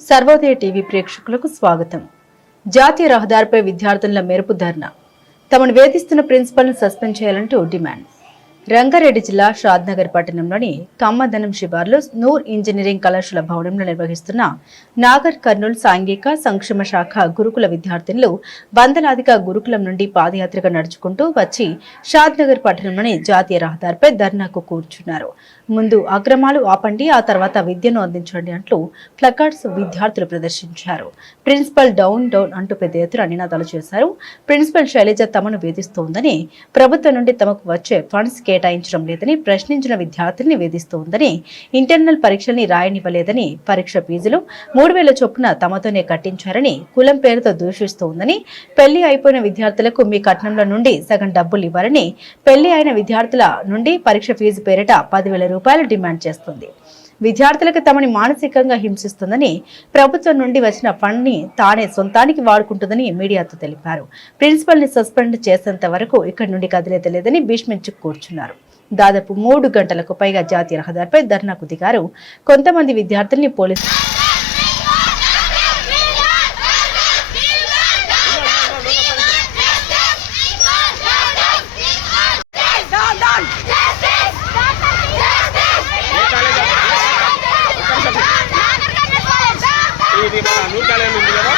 Sarvodaya TV ప్రేక్షకులకు స్వాగతం. జాతీయ రహదారిపై విద్యార్థుల మెరుపు ధర్నా. తమను వేధిస్తున్న ప్రిన్సిపల్ను సస్పెండ్ చేయాలంటూ డిమాండ్. రంగారెడ్డి జిల్లా షాద్నగర్ పట్టణంలోని కమ్మదనం శివార్లో నూర్ ఇంజనీరింగ్ కళాశాల భవనంలో నిర్వహిస్తున్న నాగర్ కర్నూల్ సాంఘిక సంక్షేమ శాఖ గురుకుల విద్యార్థినులు వందలాదిగా గురుకులం నుండి పాదయాత్రగా నడుచుకుంటూ వచ్చి షాద్నగర్ పట్టణంలోని జాతీయ రహదారిపై ధర్నాకు కూర్చున్నారు. ముందు అక్రమాలు ఆపండి ఆ తర్వాత విద్యను అందించండి అంటూ ప్లకార్డ్స్ విద్యార్థులు ప్రదర్శించారు. ప్రిన్సిపల్ డౌన్ డౌన్ అంటూ పెద్ద ఎత్తున నినాదాలు చేశారు. ప్రిన్సిపల్ శైలజ తమను వేధిస్తోందని ప్రభుత్వం నుండి తమకు వచ్చే ఫండ్స్ కేటాయించడం లేదని ప్రశ్నించిన విద్యార్థుల్ని వేధిస్తోందని ఇంటర్నల్ పరీక్షల్ని రాయనివ్వలేదని పరీక్ష ఫీజులు మూడు వేల చొప్పున తమతోనే కట్టించారని కులం పేరుతో దూషిస్తోందని పెళ్ళి అయిపోయిన విద్యార్థులకు మీ కట్నంలో నుండి సగం డబ్బులు ఇవ్వాలని పెళ్ళి అయిన విద్యార్థుల నుండి పరీక్ష ఫీజు పేరిట పదివేల రూపాయలు డిమాండ్ చేస్తుంది. విద్యార్థులకు తమని మానసికంగా హింసిస్తుందని ప్రభుత్వం నుండి వచ్చిన ఫండ్ని తానే సొంతానికి వాడుకుంటుందని మీడియాతో తెలిపారు. ప్రిన్సిపల్ని సస్పెండ్ చేసేంత వరకు ఇక్కడి నుండి కదిలేదలేదని భీష్మించు కూర్చున్నారు. దాదాపు మూడు గంటలకు పైగా జాతీయ రహదారిపై ధర్నాకు దిగారు కొంతమంది విద్యార్థుల్ని పోలీసులు ఇది మన నూరు కాలేజీ ఉంది కదా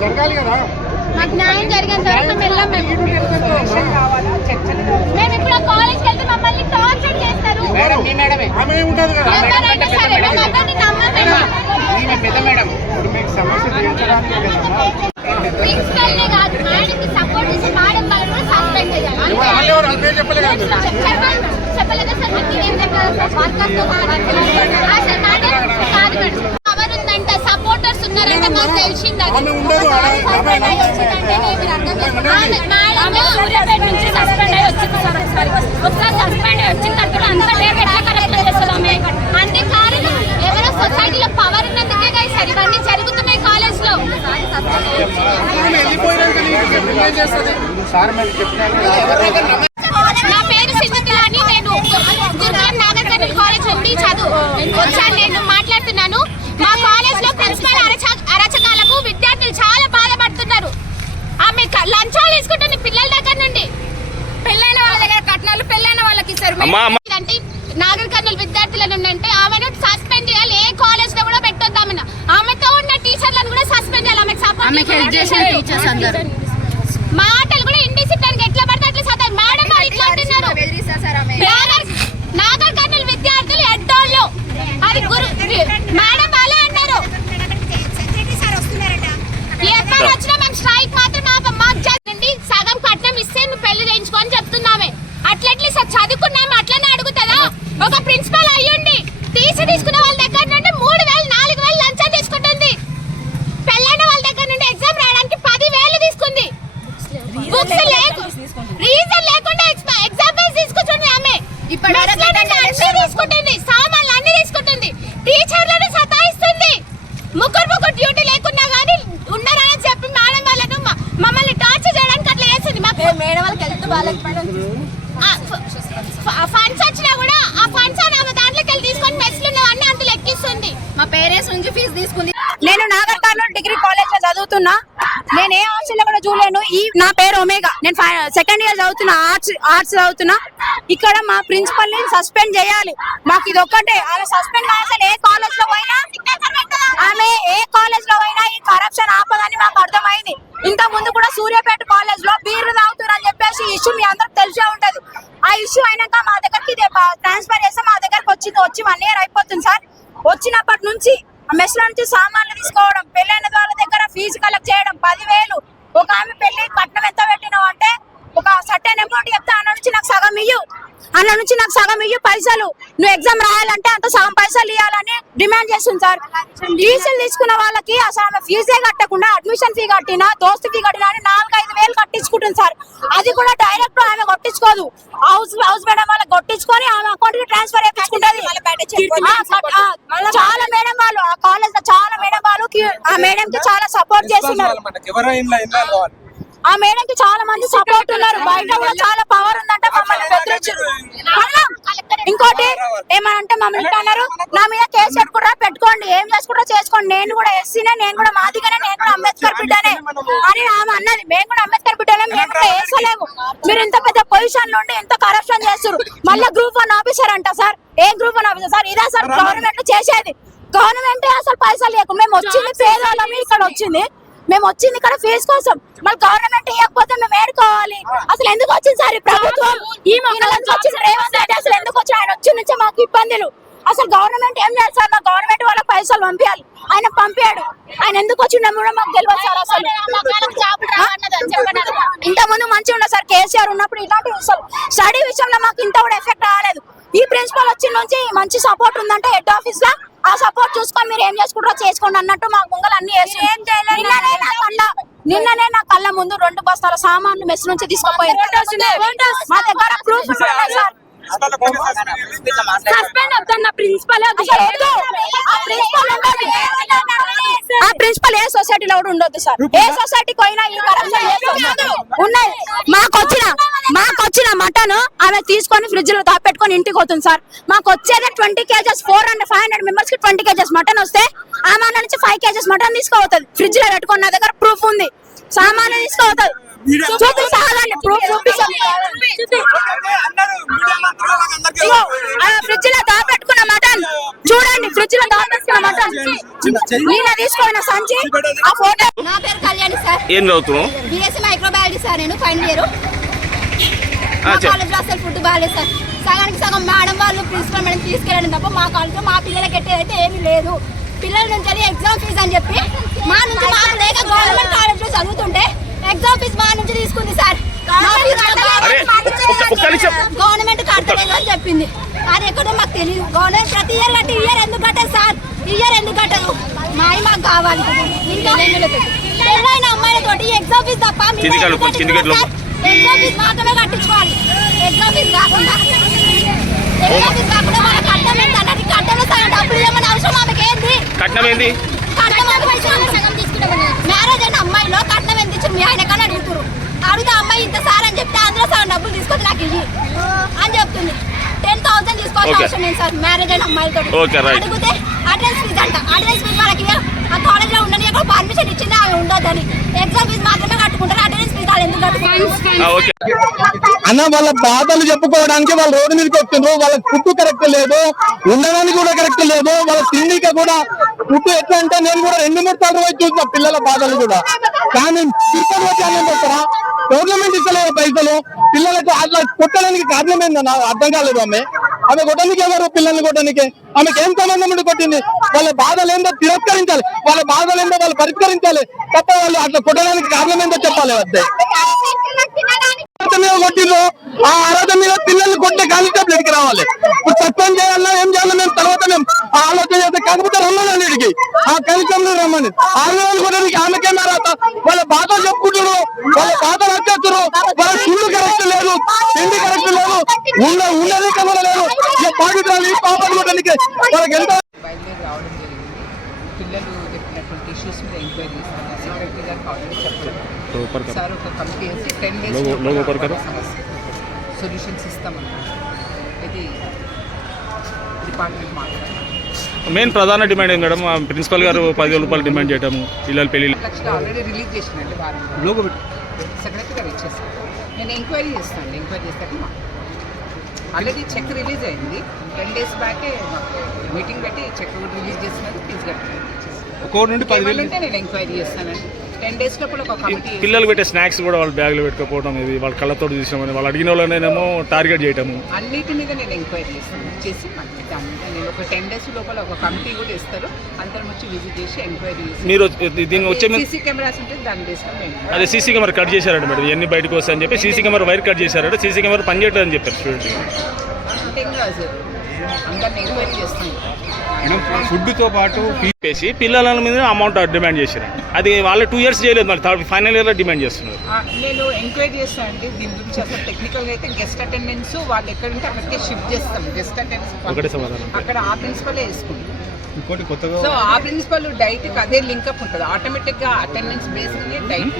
జరగాలి కదా? మాకు న్యాయం వరకు మేము వెళ్ళాం. మేము మేము ఇప్పుడు కాలేజ్కి వెళ్తే మమ్మల్ని టార్చర్ చేస్తారు. మేడం మీ మేడమే. ఆమె ఉంటుంది కదా? ఎవరైనా సరే మేము ఎవరిని నమ్మం మేము ఈమె పెద్ద మేడం. ఇప్పుడు మీకు సమస్య తీర్చడానికి కదమ్మా ప్రిన్సిపల్ నే కాదు మేడం కి సపోర్ట్ చేసే మేడం వాళ్ళు కూడా సస్పెండ్ చేయాలి చెప్పలేదు సపోర్టర్స్ ఉన్నారంట మాకు తెలిసింది అది. నుంచి సస్పెండ్ అయ్యి వచ్చింది సార్ ఒకసారి ఒకసారి సస్పెండ్ అయ్యి వచ్చిన తర్వాత అంత డేట్ ఎట్లా కరెక్ట్ చేస్తుంది ఆమె. అంటే కారణం ఎవరో సొసైటీలో పవర్ ఉన్నందుకే సార్ ఇవన్నీ జరుగుతున్నాయి కాలేజ్లో సార్ మీరు చెప్పినారు నా పేరు సింధుతుల అని నేను దుర్గా నాగర్ కర్నూలు నుండి చదువు. వచ్చాను నేను మాట్లాడుతున్నాను. మా కాలేజ్లో ప్రిన్సిపల్ అరచ అరచకాలకు విద్యార్థులు చాలా బాధపడుతున్నారు. ఆమె లంచాలు తీసుకుంటుంది పిల్లల దగ్గర నుండి. పెళ్ళైన వాళ్ళ దగ్గర కట్నాలు పెళ్ళైన వాళ్ళకి ఇస్తారు. అంటే నాగర్ కర్నూలు విద్యార్థుల నుండి అంటే ఆమెను సస్పెండ్ చేయాలి. ఏ కాలేజ్లో కూడా పెట్టొద్దు ఆమెను. ఆమెతో ఉన్న టీచర్లను కూడా సస్పెండ్ చేయాలి. ఆమెకు సపోర్ట్ ఆమెకు హెల్ప్ చేసిన టీచర్స్ అందరూ. మాటలు కూడా ఇండిసిప్లిన్ ఎట్లా పడితే అట్లా చదువు మేడం ఇట్లా అంటున్నారు. నాగర్ నాగర్ కర్నూలు విద్యార్థులు ఎడ్డోళ్ళు అది గురు మేడం వాళ్ళే అన్నారు. ఎప్పుడు వచ్చినా మేము స్ట్రైక్ మాత్రం మా మాకు చదివండి సగం కట్నం ఇస్తే నువ్వు పెళ్ళి చేయించుకొని చెప్తున్నామే అట్లెట్లే సార్? చదువుకున్నాము? అట్లనే అడుగుతుందా? ఒక ప్రిన్సిపల్ అయ్యుండి టీసీ తీసుకున్న వాళ్ళ దగ్గర నుండి మూడు వేలు నాలుగు వేలు లంచం తీసుకుంటుంది పెళ్ళైన వాళ్ళ దగ్గర నుండి ఎగ్జామ్ రాయడానికి పది వేలు తీసుకుంది బుక్స్ లేకు రీజన్ లేకుండా ఎగ్జామ్ ఫీజు తీసుకుంటుంది ఆమె ఇప్పటి వరకు మెస్ల నుండి అన్ని తీసుకుంటుంది సామాన్లు అన్ని తీసుకుంటుంది టీచర్లను సతాయిస్తుంది ముగ్గురు ముగ్గురు డ్యూటీ లేకున్నా కానీ ఉన్నారని చెప్పి మేడం వాళ్ళను మ- మమ్మల్ని టార్చర్ చేయడానికి అట్లా చేసింది మాకు మేడం వాళ్ళకి హెల్త్ వాళ్ళకి ఫండ్స్ వచ్చినా కూడా ఆ ఫండ్స్ ఆమె దాంట్లోకి వెళ్ళి తీసుకొని మెస్లు అన్ని అంత లెక్కిస్తుంది మా పేరెంట్స్ నుంచి ఫీజు తీసుకుంది నేను నాగర్ డిగ్రీ కాలేజ్లో చదువుతున్నా. నేను ఏ హాస్టల్ కూడా చూడలేను. ఈ నా పేరు ఒమేగా. నేను సెకండ్ ఇయర్ చదువుతున్నా ఆర్ట్స్ ఆర్ట్స్ చదువుతున్నా. ఇక్కడ మా ప్రిన్సిపల్ని సస్పెండ్ చేయాలి. మాకు ఇది ఒక్కటే. అలా సస్పెండ్ కావాల్సిన ఏ కాలేజ్లో పోయినా ఆమె ఏ కాలేజ్లో పోయినా ఈ కరప్షన్ ఆపదని మాకు అర్థమైంది. ఇంత ముందు కూడా సూర్యాపేట కాలేజ్లో బీర్లు తాగుతున్నారని చెప్పేసి ఇష్యూ మీ అందరికి తెలిసే ఉంటది. ఆ ఇష్యూ అయినాక మా దగ్గరికి ట్రాన్స్ఫర్ చేస్తే మా దగ్గరకు వచ్చింది వచ్చి వన్ ఇయర్ అయిపోతుంది సార్. వచ్చినప్పటి నుంచి మెస్ నుంచి సామాన్లు తీసుకోవడం పెళ్ళైన వాళ్ళ దగ్గర ఫీజు కలెక్ట్ చేయడం పదివేలు. ఒక ఆమె పెళ్ళి కట్నం ఎంత పెట్టినావు అంటే ఒక సర్టెన్ అమౌంట్ చెప్తే అన్న నుంచి నాకు సగం ఇయ్యు. అన్న నుంచి నాకు సగం ఇయ్యు పైసలు. నువ్వు ఎగ్జామ్ రాయాలంటే అంత సగం పైసలు ఇవ్వాలని డిమాండ్ చేస్తుంది సార్. ఫీజులు తీసుకున్న వాళ్ళకి అసలు ఆమె ఫీజే కట్టకుండా అడ్మిషన్ ఫీ కట్టినా దోస్తు ఫీ కట్టినా అని నాలుగైదు వేలు కట్టించుకుంటుంది సార్. అది కూడా డైరెక్ట్ ఆమె కొట్టించుకోదు. హౌస్ హౌస్ మేడం వాళ్ళకి కొట్టించుకొని ఆమె అకౌంట్కి ట్రాన్స్ఫర్ చేయించుకుంటది. చాలా మేడం వాళ్ళు ఆ కాలేజ్లో చాలా మేడం వాళ్ళు కి- ఆ మేడం కి చాలా సపోర్ట్ చేస్తున్నారు. ఆ మేడం కి చాలా మంది సపోర్ట్ ఉన్నారు. బయట కూడా చాలా పవర్ ఉందంట మమ్మల్ని బెదిరించారు. ఇంకోటి ఏమనంటే మమ్మల్ని అన్నారు నా మీద కేసు పెట్టుకుంటారా? పెట్టుకోండి. ఏం చేసుకుంటారో చేసుకోండి. నేను కూడా ఎస్సీనే నేను కూడా మాదిగానే నేను కూడా అంబేద్కర్ బిడ్డనే. అని ఆమె అన్నది. మేము కూడా అంబేద్కర్ బిడ్డనే మేము కూడా వేసలేము మీరు ఇంత పెద్ద పొజిషన్ ఉండి ఎంత కరప్షన్ చేస్తారు మళ్ళీ గ్రూప్ వన్ ఆఫీసర్ అంట సార్. ఏ గ్రూప్ వన్ ఆఫీసర్ సార్ ఇదే సార్ గవర్నమెంట్ చేసేది. గవర్నమెంట్ అసలు పైసలు లేకు. మేము వచ్చింది పేదవాళ్ళమి ఇక్కడ వచ్చింది. మేము వచ్చింది ఇక్కడ ఫీజు కోసం. మళ్ళీ గవర్నమెంట్ ఇవ్వకపోతే మేము ఏడుకోవాలి. అసలు ఎందుకు వచ్చింది సార్ ఈ ప్రభుత్వం? ఈ వచ్చింది రేవంత్ రెడ్డి. అసలు ఎందుకు వచ్చి ఆయన వచ్చి నుంచే మాకు ఇబ్బందులు. అసలు గవర్నమెంట్ ఏం చేయాలి సార్? మా గవర్నమెంట్ వాళ్ళకి పైసలు పంపించాలి. ఆయన పంపించాడు ఆయన ఎందుకు వచ్చిండో కూడా మాకు తెలియదు సార్ అసలు. ఇంత ముందు మంచిగా ఉండే సార్ కేసీఆర్ ఉన్నప్పుడు ఇలాంటి అసలు స్టడీ విషయంలో మాకు ఇంత కూడా ఎఫెక్ట్ రాలేదు. ఈ ప్రిన్సిపల్ వచ్చిన నుంచి మంచి సపోర్ట్ ఉందంటే హెడ్ ఆఫీస్లో. ఆ సపోర్ట్ చూసుకొని మీరు ఏం చేసుకుంటారో చేసుకోండి అన్నట్టు మాకు ముంగలు అన్ని నిన్ననే నా కళ్ళ నిన్ననే నా కళ్ళ ముందు రెండు బస్తాల సామాన్లు మెస్ నుంచి తీసుకుపోయారు. మా దగ్గర ప్రూఫ్ ఉన్నాయి సార్. సస్పెండ్ అవుతున్న ప్రిన్సిపల్ ఆ ప్రిన్సిపల్ ఉండదు. ఆ ప్రిన్సిపల్ ఏ సొసైటీలో కూడా ఉండొద్దు సార్. ఏ సొసైటీకి పోయినా ఈ కరప్షన్. ఉన్నాయి మాకు వచ్చిన మాకు వచ్చిన మటన్ ఆమె తీసుకొని ఫ్రిడ్జ్లో దాపెట్టుకొని ఇంటికి పోతుంది సార్. మాకు వచ్చేది twenty kgs four hundred five hundred మెంబర్స్కి ట్వంటీ కేజెస్ మటన్ వస్తే ఆమె నుంచి ఫైవ్ కేజెస్ మటన్ తీసుకోవద్దు ఫ్రిడ్జ్లో పెట్టుకొని నా దగ్గర ప్రూఫ్ ఉంది. సామాన్లు ఫ్రిడ్జ్లో దాపెట్టుకున్న మటన్. చూడండి ఫ్రిడ్జ్లో దాపెట్టుకున్న మటన్. నేను తీసుకోవాలి సంచి ఆ ఫోటో. నా పేరు కళ్యాణి సార్. ఏం చదువుతున్నావు? బిఎస్సీ మైక్రోబయాలజీ సార్ నేను ఫైనల్ ఇయర్. మా అసలు ఫుడ్ బాగాలేదు సార్. సగానికి సగం మేడం వాళ్ళు ప్రిన్సిపల్ మేడం తీసుకెళ్ళడం తప్ప మా కాలేజ్లో మా పిల్లలకి అయితే ఏమీ లేదు. పిల్లల నుంచి ఎగ్జామ్ ఫీజు అని చెప్పి మా నుంచి మాకు లేక గవర్నమెంట్ కాలేజ్లో చదువుతుంటే ఎగ్జామ్ ఫీజు మా నుంచి తీసుకుంది సార్. గవర్నమెంట్ కట్టలేదు అని చెప్పింది. అది ఎక్కడో మాకు తెలియదు గవర్నమెంట్ ప్రతి ఇయర్ కట్టి ఇయర్ ఎందుకు కట్టదు సార్ ఇయర్ ఎందుకు కట్టదు? మా అయి మాకు కావాలి. ఇంకా పెళ్ళైన అమ్మాయిలతోటి ఎగ్జామ్ ఫీజు తప్ప? ఎగ్జామ్ ఫీజు మాత్రమే కట్టించుకోవాలి. ఎగ్జామ్ ఫీజు కాకుండా. ఎగ్జామ్ ఫీజు కాకుండా మన కట్టం ఎంత అన్నది కట్టంలో సగం డబ్బులు ఇవ్వమని అవసరం ఆమెకి ఏంది? కట్నం ఏంది? మ్యారేజ్ అయిన అమ్మాయిలో కట్నం ఎంత ఇచ్చారు మీ ఆయన కన్నా అడుగుతారు అడిగితే అమ్మాయి ఇంత సార్ అని చెప్తే అందులో సగం డబ్బులు తీసుకొని నాకు ఇయ్యి అని చెప్తుంది. టెన్ థౌసండ్ తీసుకోవాల్సిన. అవసరం లేదు సార్ మ్యారేజ్ అయిన right. అడిగితే అటెండెన్స్ ఫీజ్ అంట. అటెండెన్స్ ఫీజ్ వాళ్ళకి ఆ కాలేజ్లో ఉండని అక్కడ పర్మిషన్ ఇచ్చింది? ఆమె ఉండొద్దని ఎగ్జామ్ ఫీజ్ మాత్రమే కట్టుకుంటారు. అటెండెన్స్ ఫీజ్ వాళ్ళు ఎందుకు కట్టుకుంటారు? ఓకే అన్న వాళ్ళ బాధలు చెప్పుకోవడానికి వాళ్ళు రోడ్డు మీదకి వస్తుండ్రు. వాళ్ళ ఫుడ్ కరెక్ట్ లేదు. ఉండడానికి కూడా కరెక్ట్ లేదు. వాళ్ళ తిండికి కూడా ఇప్పుడు ఎట్లా అంటే నేను కూడా రెండు మూడు సార్లు వచ్చి చూసిన పిల్లల బాధలు కూడా. కానీ తిరుపతి వచ్చి అన్నం పెడతారా గవర్నమెంట్ ఇస్తలేదు పైసలు. పిల్లలకు అట్లా కొట్టడానికి కారణం ఏందన్న అర్థం కాలేదు ఆమె. ఆమె కొట్టడానికి ఎవరు పిల్లల్ని కొట్టడానికి? ఆమెకి ఏం సంబంధం ఉండి కొట్టింది? వాళ్ళ బాధలు ఏందో తిరస్కరించాలి. వాళ్ళ బాధలు ఏందో వాళ్ళు పరిష్కరించాలి. తప్ప వాళ్ళు అట్లా కొట్టడానికి కారణం ఏందో చెప్పాలి వద్దే ఆరాధన మీద ఆ ఆరాధన మీద పిల్లల్ని కొట్టే కానిస్టేబుల్ ఇక్కడికి రావాలి. ఇప్పుడు సస్పెండ్ చేయాలన్నా ఏం ఆలోచన చేస్తే కాకపోతే రమ్మని ఇడికి ఆ కానిస్టేబుల్ రమ్మని. ఆందోళన కొట్టడానికి ఆమెకేం అర్హత వాళ్ళ బాధలు చెప్పుకుంటారు వాళ్ళ బాధలు వచ్చేస్తారు వాళ్ళ తిండి కరెక్ట్ లేదు. తిండి కరెక్ట్ లేదు. ఉన్న ఉన్నది కమల లేదు. ఇక బాధితురాలు ఈ పాపలు కొట్టడానికి వాళ్ళకి ఎంత బయలుదేరి రావడం జరిగింది. పిల్లలు చెప్పినటువంటి ఇష్యూస్ మీద ఎంక్వైరీ చేస్తాను సెక్రటరీ గారికి ఆల్రెడీ చెప్పారు సార్ ఒక కమిటీ వేసి టెన్ డేస్ సొల్యూషన్స్ ఇస్తామన్నారు. ఇది డిపార్ట్మెంట్ మాట్లాడారు మెయిన్ ప్రధాన డిమాండ్ ఏంది మేడం? మా ప్రిన్సిపల్ గారు పదివేల రూపాయలు డిమాండ్ చేయటము పిల్లల పెళ్ళి నేను ఎంక్వైరీ చేస్తాను. ఎంక్వైరీ ఆల్రెడీ చెక్ రిలీజ్ అయింది. టెన్ డేస్ బ్యాకే మీటింగ్ పెట్టి చెక్ రిలీజ్ చేసినది తీసుకెళ్తాను కోటి నుండి అంటే నేను ఎంక్వైరీ చేస్తానండి టెన్ డేస్ లోపల ఒక కమిటీ పిల్లలు పెట్టే స్నాక్స్ కూడా వాళ్ళ బ్యాగ్లో పెట్టుకోపోవడం ఇది వాళ్ళ కళ్ళతో చూసామని వాళ్ళు అడిగిన వాళ్ళనేమో టార్గెట్ చేయటము. అన్నిటి మీద నేను ఎంక్వైరీ చేస్తాను చేసి నేను ఒక టెన్ డేస్ లోపల ఒక కమిటీ కూడా ఇస్తారు అందరం వచ్చి విజిట్ చేసి ఎంక్వైరీ చేసి మీరు దీన్ని వచ్చే సీసీ కెమెరాస్ ఉంటే బేస్లో మేము అదే సీసీ కెమెరా కట్ చేశారట మేడం ఇవన్నీ బయటకు వస్తాయని చెప్పి సీసీ కెమెరా వైర్ కట్ చేశారట సీసీ కెమెరా పనిచేయట్లేదని చెప్పారు స్టూడెంట్ అందరిని ఎంక్వైరీ చేస్తాం. ఫుడ్తో పాటు చెప్పేసి పిల్లల మీద అమౌంట్ డిమాండ్ చేశారు. అది వాళ్ళు టూ ఇయర్స్ చేయలేదు మరి థర్డ్ ఫైనల్ ఇయర్లో డిమాండ్ చేస్తున్నారు. నేను ఎంక్వైరీ చేస్తాను అండి దీని గురించి అసలు టెక్నికల్గా అయితే గెస్ట్ అటెండెన్స్ వాళ్ళు ఎక్కడుంటే అక్కడికే షిఫ్ట్ చేస్తాం. గెస్ట్ అటెండెన్స్ ఒకటే సమాధానం. అక్కడ ఆ ప్రిన్సిపలే వేసుకుంటాం ఇంకోటి కొత్తగా సో ఆ ప్రిన్సిపల్ డైట్కి అదే లింకప్ ఉంటుంది. ఆటోమేటిక్గా అటెండెన్స్ బేస్ని డైట్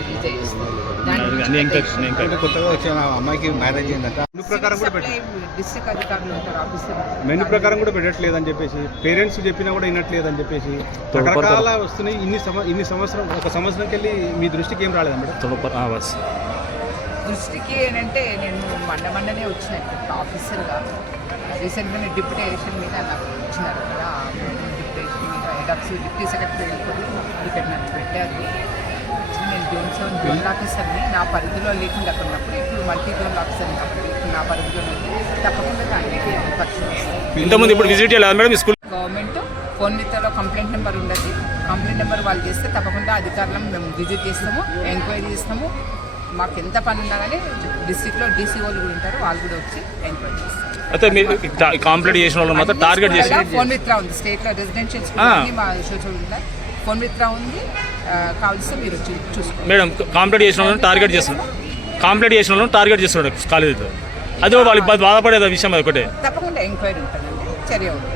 ఎంకరేజ్ కొత్తగా వచ్చిన అమ్మాయికి మ్యారేజ్ అయిందంట. మెను ప్రకారం కూడా పెట్ట డిస్ట్రిక్ట్ అధికారులు ఉంటారు ఆఫీసర్ మెను ప్రకారం కూడా పెట్టట్లేదని చెప్పేసి పేరెంట్స్ చెప్పినా కూడా వినట్లేదని చెప్పేసి రకరకాల వస్తున్నాయి. ఇన్ని సంవ ఇన్ని సంవత్సరం ఒక సంవత్సరంకి వెళ్ళి మీ దృష్టికి ఏం రాలేదా మేడం? బస్ దృష్టికి ఏంటంటే నేను మండ మండనే వచ్చిన ఆఫీసర్గా. రీసెంట్గా డిప్యుటేషన్ మీద నాకు ఇచ్చినారు కదా డిప్యుటేషన్ మీద హెడ్ డిప్యూటీ సెక్రటరీ ఇక్కడ నన్ను పెట్టారు. నేను జోన్ సెవెన్ జోన్ ఆఫీసర్ని నా పరిధిలో లేకుండా ఉన్నప్పుడు ఇప్పుడు మల్టీ జోన్ ఆఫీసర్ ఇప్పుడు నా పరిధిలో తప్పకుండా దానికి ఇంతకుముందు ఇప్పుడు విజిట్ చేయలేదు మేడం స్కూల్? గవర్నమెంట్ ఫోన్ విత్లో కంప్లైంట్ నెంబర్ ఉండదు. కంప్లైంట్ నెంబర్ వాళ్ళు చేస్తే తప్పకుండా అధికారులను మేము విజిట్ చేస్తాము ఎంక్వైరీ చేస్తాము. మాకు ఎంత పని ఉన్నా కానీ డిస్ట్రిక్ట్లో డీసీ వాళ్ళు కూడా ఉంటారు వాళ్ళు కూడా వచ్చి ఎంక్వైరీ చేస్తారు. అయితే మీరు కాంప్లీట్ చేసిన వాళ్ళు మాత్రం టార్గెట్ చేసి ఫోన్ ఉంది. స్టేట్లో రెసిడెన్షియల్. స్కూల్ మా ఫోన్ ఉంది. కావాల్సి మీరు చూసుకోండి. మేడం కంప్లీట్ చేసిన వాళ్ళని టార్గెట్ చేస్తున్నాడు కంప్లీట్ చేసిన వాళ్ళని టార్గెట్ చేస్తున్నాడు కాలేజీలో అది వాళ్ళు బాధపడేది విషయం అది ఒకటే? తప్పకుండా ఎంక్వైరీ ఉంటుందండి. చర్య ఉంటుంది.